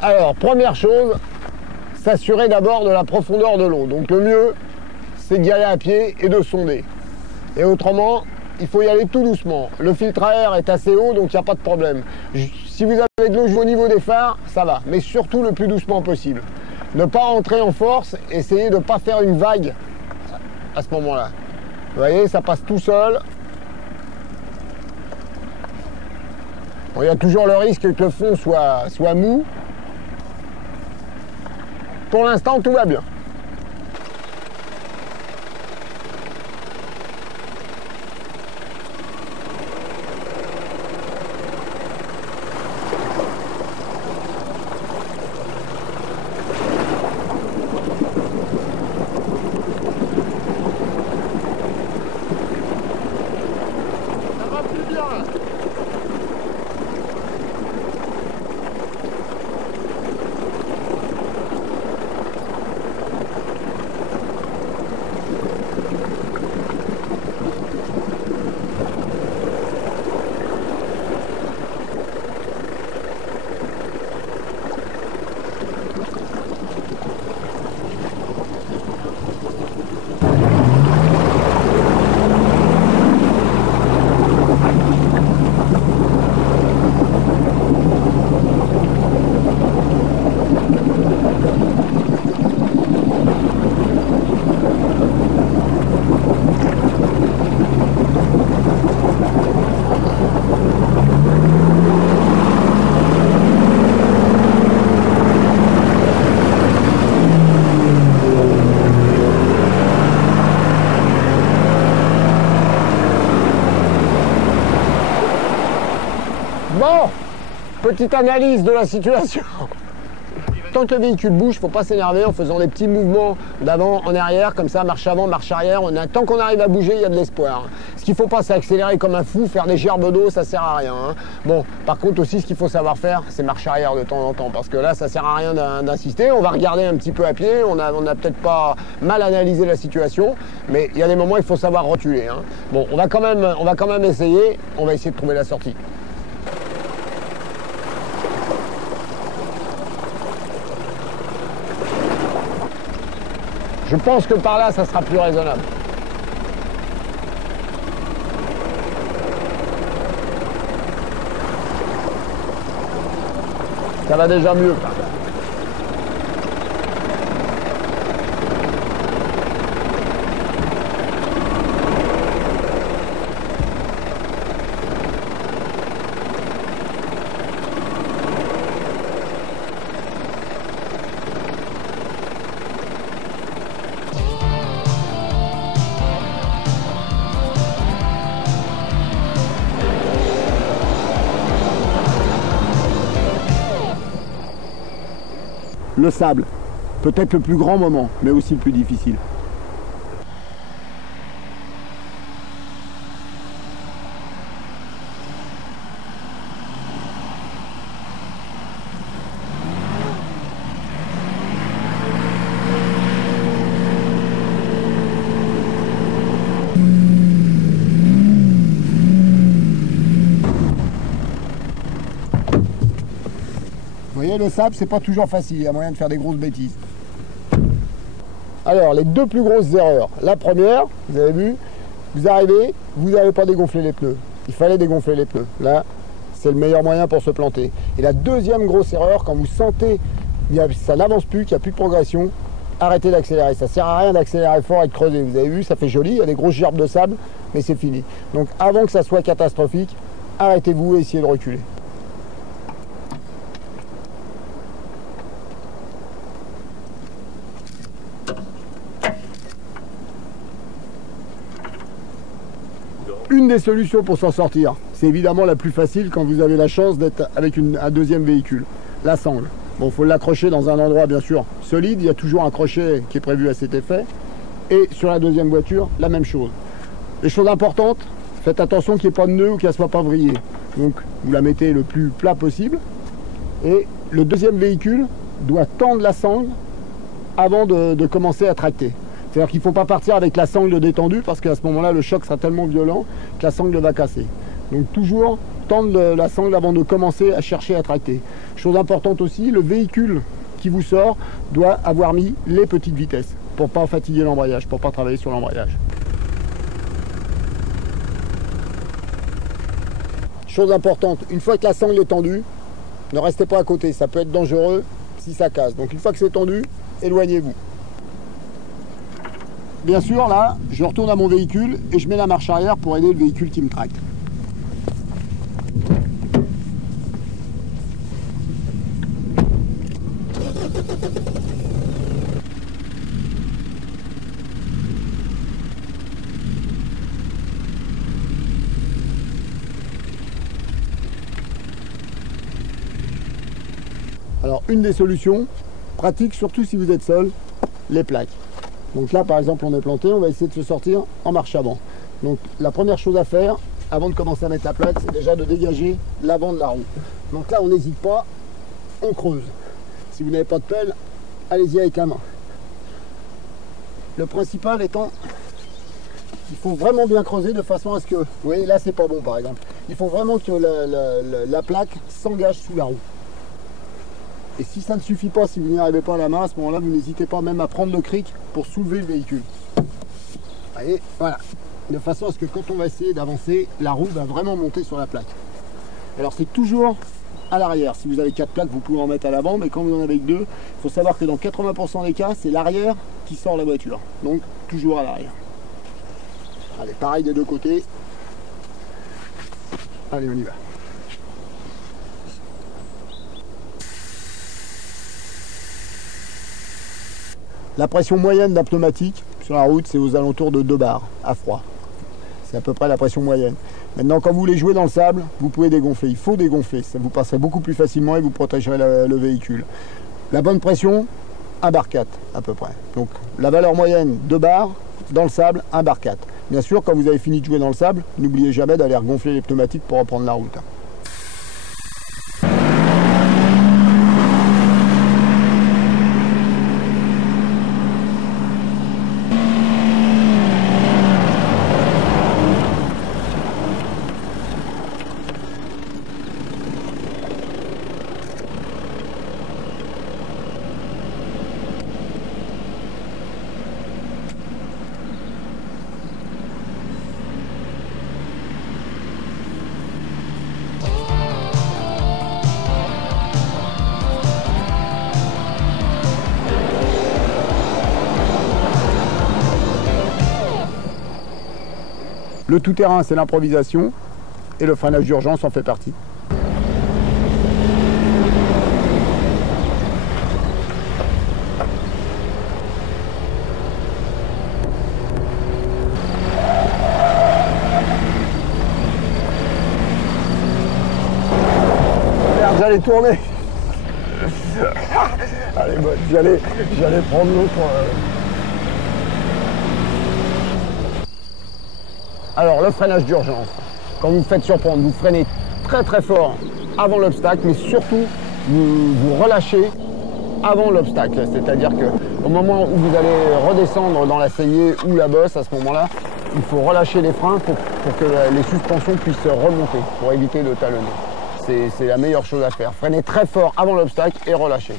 Alors, première chose, s'assurer d'abord de la profondeur de l'eau. Donc le mieux, c'est d'y aller à pied et de sonder. Et autrement, il faut y aller tout doucement. Le filtre à air est assez haut, donc il n'y a pas de problème. Si vous avez de l'eau au niveau des phares, ça va. Mais surtout le plus doucement possible. Ne pas rentrer en force, essayez de ne pas faire une vague à ce moment-là. Vous voyez, ça passe tout seul. Bon, il y a toujours le risque que le fond soit mou. Pour l'instant, tout va bien. Ça va plus bien là. Bon, petite analyse de la situation. Tant que le véhicule bouge, il ne faut pas s'énerver en faisant des petits mouvements d'avant en arrière, comme ça, marche avant, marche arrière. Tant qu'on arrive à bouger, il y a de l'espoir. Ce qu'il ne faut pas, c'est accélérer comme un fou, faire des gerbes d'eau, ça ne sert à rien. Hein. Bon, par contre aussi, ce qu'il faut savoir faire, c'est marche arrière de temps en temps, parce que là, ça ne sert à rien d'insister. On va regarder un petit peu à pied, on n'a peut-être pas mal analysé la situation, mais il y a des moments où il faut savoir reculer. Hein. Bon, on va quand même essayer, on va essayer de trouver la sortie. Je pense que par là, ça sera plus raisonnable. Ça va déjà mieux par là. Le sable, peut-être le plus grand moment, mais aussi le plus difficile. Vous voyez, le sable, c'est pas toujours facile, il y a moyen de faire des grosses bêtises. Alors, les deux plus grosses erreurs. La première, vous avez vu, vous arrivez, vous n'avez pas dégonflé les pneus. Il fallait dégonfler les pneus. Là, c'est le meilleur moyen pour se planter. Et la deuxième grosse erreur, quand vous sentez que ça n'avance plus, qu'il n'y a plus de progression, arrêtez d'accélérer. Ça ne sert à rien d'accélérer fort et de creuser. Vous avez vu, ça fait joli, il y a des grosses gerbes de sable, mais c'est fini. Donc, avant que ça soit catastrophique, arrêtez-vous et essayez de reculer. Une des solutions pour s'en sortir, c'est évidemment la plus facile quand vous avez la chance d'être avec un deuxième véhicule, la sangle. Bon, il faut l'accrocher dans un endroit bien sûr solide, il y a toujours un crochet qui est prévu à cet effet. Et sur la deuxième voiture, la même chose. Les choses importantes, faites attention qu'il n'y ait pas de nœud ou qu'elle ne soit pas vrillée. Donc vous la mettez le plus plat possible. Et le deuxième véhicule doit tendre la sangle avant de commencer à tracter. C'est-à-dire qu'il ne faut pas partir avec la sangle détendue parce qu'à ce moment-là, le choc sera tellement violent que la sangle va casser. Donc toujours tendre la sangle avant de commencer à chercher à tracter. Chose importante aussi, le véhicule qui vous sort doit avoir mis les petites vitesses pour ne pas fatiguer l'embrayage, pour ne pas travailler sur l'embrayage. Chose importante, une fois que la sangle est tendue, ne restez pas à côté, ça peut être dangereux si ça casse. Donc une fois que c'est tendu, éloignez-vous. Bien sûr, là, je retourne à mon véhicule et je mets la marche arrière pour aider le véhicule qui me tracte. Alors, une des solutions pratiques, surtout si vous êtes seul, les plaques. Donc là, par exemple, on est planté, on va essayer de se sortir en marche avant. Donc, la première chose à faire, avant de commencer à mettre la plaque, c'est déjà de dégager l'avant de la roue. Donc là, on n'hésite pas, on creuse. Si vous n'avez pas de pelle, allez-y avec la main. Le principal étant, il faut vraiment bien creuser de façon à ce que... Vous voyez, là, c'est pas bon, par exemple. Il faut vraiment que la plaque s'engage sous la roue. Et si ça ne suffit pas, si vous n'y arrivez pas à la main, à ce moment-là, vous n'hésitez pas même à prendre le cric pour soulever le véhicule. Voyez, voilà. De façon à ce que quand on va essayer d'avancer, la roue va vraiment monter sur la plaque. Alors c'est toujours à l'arrière. Si vous avez 4 plaques, vous pouvez en mettre à l'avant, mais quand vous en avez que 2, il faut savoir que dans 80% des cas, c'est l'arrière qui sort la voiture. Donc toujours à l'arrière. Allez, pareil des deux côtés. Allez, on y va. La pression moyenne d'un pneumatique sur la route, c'est aux alentours de 2 bars à froid. C'est à peu près la pression moyenne. Maintenant, quand vous voulez jouer dans le sable, vous pouvez dégonfler. Il faut dégonfler, ça vous passerait beaucoup plus facilement et vous protégerez le véhicule. La bonne pression, 1 bar 4 à peu près. Donc la valeur moyenne, 2 bars, dans le sable, 1 bar 4. Bien sûr, quand vous avez fini de jouer dans le sable, n'oubliez jamais d'aller regonfler les pneumatiques pour reprendre la route. Le tout-terrain, c'est l'improvisation et le freinage d'urgence en fait partie. Merde, j'allais tourner. Allez, bon, j'allais prendre l'autre. Alors, le freinage d'urgence, quand vous vous faites surprendre, vous freinez très très fort avant l'obstacle, mais surtout, vous relâchez avant l'obstacle. C'est-à-dire qu'au moment où vous allez redescendre dans la saignée ou la bosse, à ce moment-là, il faut relâcher les freins pour que les suspensions puissent remonter, pour éviter de talonner. C'est la meilleure chose à faire. Freinez très fort avant l'obstacle et relâchez.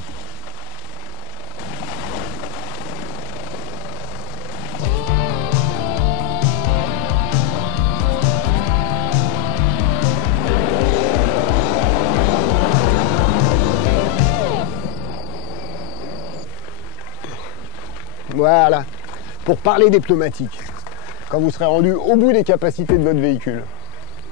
Voilà, pour parler des pneumatiques, quand vous serez rendu au bout des capacités de votre véhicule,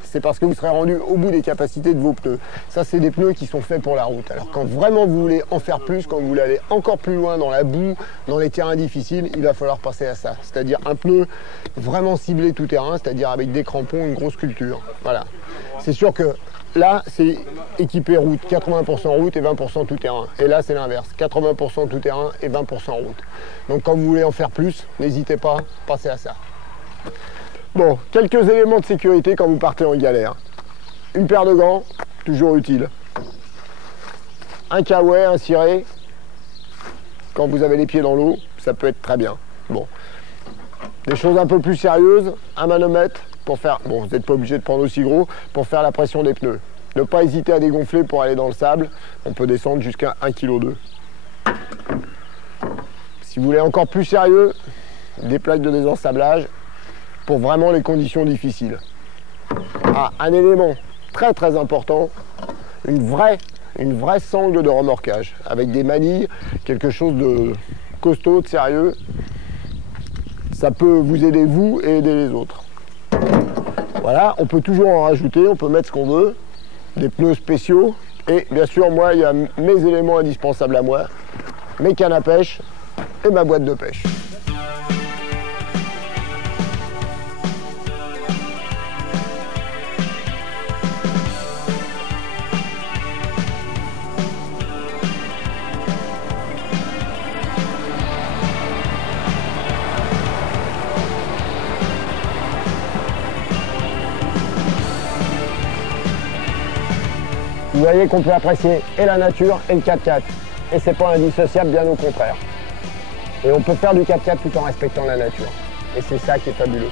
c'est parce que vous serez rendu au bout des capacités de vos pneus. Ça, c'est des pneus qui sont faits pour la route. Alors quand vraiment vous voulez en faire plus, quand vous voulez aller encore plus loin dans la boue, dans les terrains difficiles, il va falloir passer à ça. C'est-à-dire un pneu vraiment ciblé tout terrain, c'est-à-dire avec des crampons, une grosse culture. Voilà. C'est sûr que là, c'est équipé route, 80% route et 20% tout terrain. Et là, c'est l'inverse, 80% tout terrain et 20% route. Donc quand vous voulez en faire plus, n'hésitez pas, passez à ça. Bon, quelques éléments de sécurité quand vous partez en galère. Une paire de gants, toujours utile. Un caouet, un ciré, quand vous avez les pieds dans l'eau, ça peut être très bien. Bon. Des choses un peu plus sérieuses, un manomètre pour faire, bon, vous n'êtes pas obligé de prendre aussi gros, pour faire la pression des pneus. Ne pas hésiter à dégonfler pour aller dans le sable. On peut descendre jusqu'à 1,2 kg. Si vous voulez encore plus sérieux, des plaques de désensablage pour vraiment les conditions difficiles. Ah, un élément très très important, une vraie sangle de remorquage avec des manilles, quelque chose de costaud, de sérieux. Ça peut vous aider vous et aider les autres. Voilà, on peut toujours en rajouter, on peut mettre ce qu'on veut, des pneus spéciaux et bien sûr moi il y a mes éléments indispensables à moi, mes cannes à pêche et ma boîte de pêche. Vous voyez qu'on peut apprécier et la nature et le 4x4. Et c'est pas indissociable, bien au contraire. Et on peut faire du 4x4 tout en respectant la nature. Et c'est ça qui est fabuleux.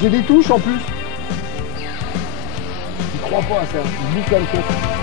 J'ai des touches en plus. Je crois pas à ça. Je boucle comme ça.